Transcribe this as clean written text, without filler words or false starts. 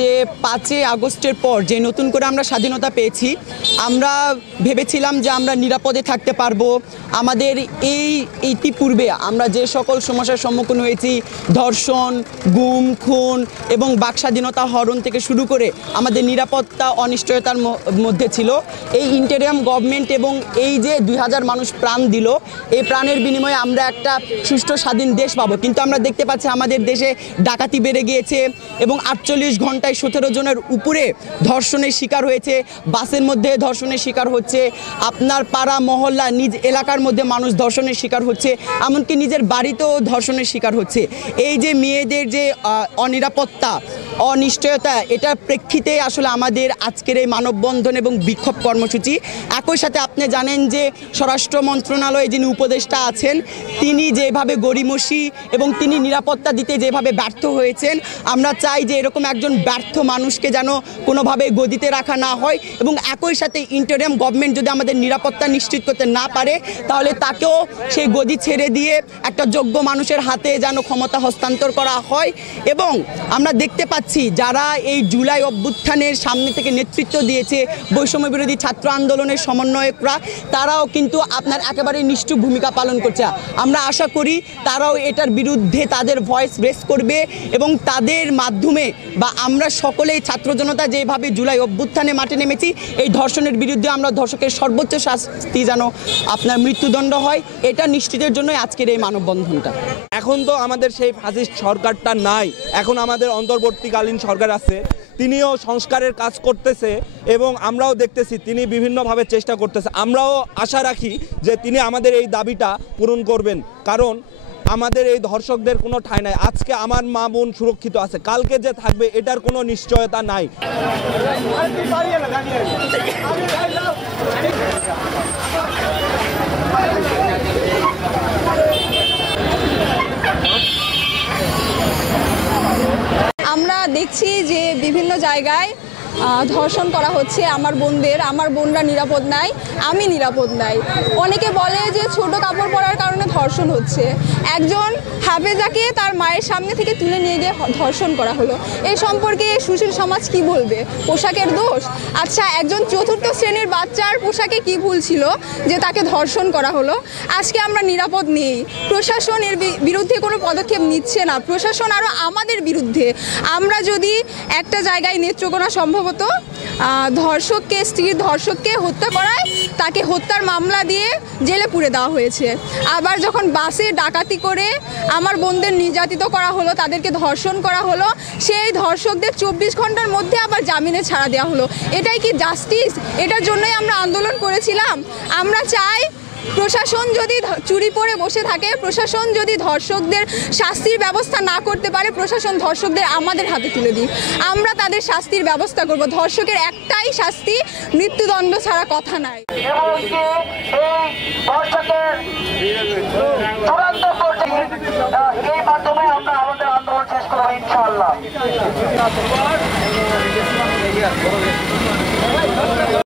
যে 5 আগস্টের পর যে নতুন করে আমরা স্বাধীনতা পেয়েছি, আমরা ভেবেছিলাম যে আমরা নিরাপদে থাকতে পারবো। আমাদের এই ইতিপূর্বে আমরা যে সকল সমস্যার সম্মুখীন হয়েছি, ধর্ষণ, গুম, খুন এবং বাকস্বাধীনতা হরণ থেকে শুরু করে আমাদের নিরাপত্তা অনিশ্চয়তার মধ্যে ছিল। এই ইন্টারিয়াম গভর্নমেন্ট এবং এই যে 2000 মানুষ প্রাণ দিল, এই প্রাণের বিনিময়ে আমরা একটা সুষ্ঠু স্বাধীন দেশ পাবো। কিন্তু আমরা দেখতে পাচ্ছি আমাদের দেশে ডাকাতি বেড়ে গিয়েছে এবং 48 ঘন্টায় 17 জনের উপরে ধর্ষণের শিকার হয়েছে। বাসের মধ্যে ধর্ষণের শিকার হচ্ছে, আপনার পাড়া মহল্লা নিজ এলাকার মধ্যে মানুষ ধর্ষণের শিকার হচ্ছে, এমনকি নিজের বাড়িতেও ধর্ষণের শিকার হচ্ছে। এই যে মেয়েদের যে অনিরাপত্তা, অনিশ্চয়তা, এটার প্রেক্ষিতে আসলে আমাদের আজকের এই মানববন্ধন এবং বিক্ষোভ কর্মসূচি। একই সাথে আপনি জানেন যে স্বরাষ্ট্র মন্ত্রণালয়ে যিনি উপদেষ্টা আছেন, তিনি যেভাবে গড়িমসি এবং তিনি নিরাপত্তা দিতে যেভাবে ব্যর্থ হয়েছেন, আমরা চাই যে এরকম একজন ব্যর্থ মানুষকে যেন কোনোভাবে গদিতে রাখা না হয়। এবং একই সাথে ইন্টারিয়াম গভর্নমেন্ট যদি আমাদের নিরাপত্তা নিশ্চিত করতে না পারে, তাহলে তাকেও সেই গদি ছেড়ে দিয়ে একটা যোগ্য মানুষের হাতে যেন ক্ষমতা হস্তান্তর করা হয়। এবং আমরা দেখতে পাচ্ছি যারা এই জুলাই অভ্যুত্থানের সামনে থেকে নেতৃত্ব দিয়েছে, বৈষম্য বিরোধী ছাত্র আন্দোলনের সমন্বয়করা, তারাও কিন্তু আপনার একেবারে নিষ্ঠুর ভূমিকা পালন করছে। আমরা আশা করি তারাও এটার বিরুদ্ধে তাদের ভয়েস রেস করবে এবং তাদের মাধ্যমে বা আমরা সকলেই ছাত্র জনতা যেভাবে জুলাই অভ্যুত্থানে মাঠে নেমেছি, এই ধর্ষণের বিরুদ্ধে আমরা ধর্ষকের সর্বোচ্চ শাস্তি যেন আপনার মৃত্যুদণ্ড হয়, এটা নিশ্চিতের জন্যই আজকের এই মানববন্ধনটা। এখন তো আমাদের সেই ফাসিস্ট সরকারটা নাই, এখন আমাদের অন্তর্বর্তীকালীন সরকার আছে, তিনিও সংস্কারের কাজ করতেছে এবং আমরাও দেখতেছি তিনি বিভিন্নভাবে চেষ্টা করতেছে। আমরাও আশা রাখি যে তিনি আমাদের এই দাবিটা পূরণ করবেন, কারণ আমাদের এই ধর্ষকদের কোনো ঠাঁই নাই। আজকে আমার মা বোন সুরক্ষিত আছে, কালকে যে থাকবে এটার কোনো নিশ্চয়তা নাই। আমরা দেখছি যে বিভিন্ন জায়গায় ধর্ষণ করা হচ্ছে আমার বোনদের। আমার বোনরা নিরাপদ নাই, আমি নিরাপদ নাই। অনেকে বলে যে ছোট কাপড় পরার কারণে ধর্ষণ হচ্ছে। একজন হাফেজাকে তার মায়ের সামনে থেকে তুলে নিয়ে গিয়ে ধর্ষণ করা হলো। এই সম্পর্কে সুশীল সমাজ কি বলবে? পোশাকের দোষ? আচ্ছা, একজন 4র্থ শ্রেণীর বাচ্চার পোশাকে কি ভুল ছিল যে তাকে ধর্ষণ করা হলো? আজকে আমরা নিরাপদ নেই, প্রশাসন এর বিরুদ্ধে কোনো পদক্ষেপ নিচ্ছে না। প্রশাসন আরও আমাদের বিরুদ্ধে। আমরা যদি একটা জায়গায় নেত্রকোনা সম্ভবত ধর্ষককে, স্ত্রীর ধর্ষককে হত্যা করায় তাকে হত্যার মামলা দিয়ে জেলে পুরে দেওয়া হয়েছে। আবার যখন বাসে ডাকাতি করে আমার বোনদের নির্যাতিত করা হলো, তাদেরকে ধর্ষণ করা হলো, সেই ধর্ষকদের 24 ঘন্টার মধ্যে আবার জামিনে ছাড়া দেওয়া হলো। এটাই কি জাস্টিস? এটার জন্যই আমরা আন্দোলন করেছিলাম। আমরা চাই প্রশাসন যদি চুরি পরে বসে থাকে, প্রশাসন যদি ধর্ষকদের শাস্তির ব্যবস্থা না করতে পারে, প্রশাসন ধর্ষকদের আমাদের হাতে তুলে দিই, আমরা তাদের শাস্তির ব্যবস্থা করব। ধর্ষকের একটাই শাস্তি, মৃত্যুদণ্ড ছাড়া কথা নাই। এই মাধ্যমে আমরা আমাদের আন্দোলন শেষ করবো ইনশাআল্লাহ।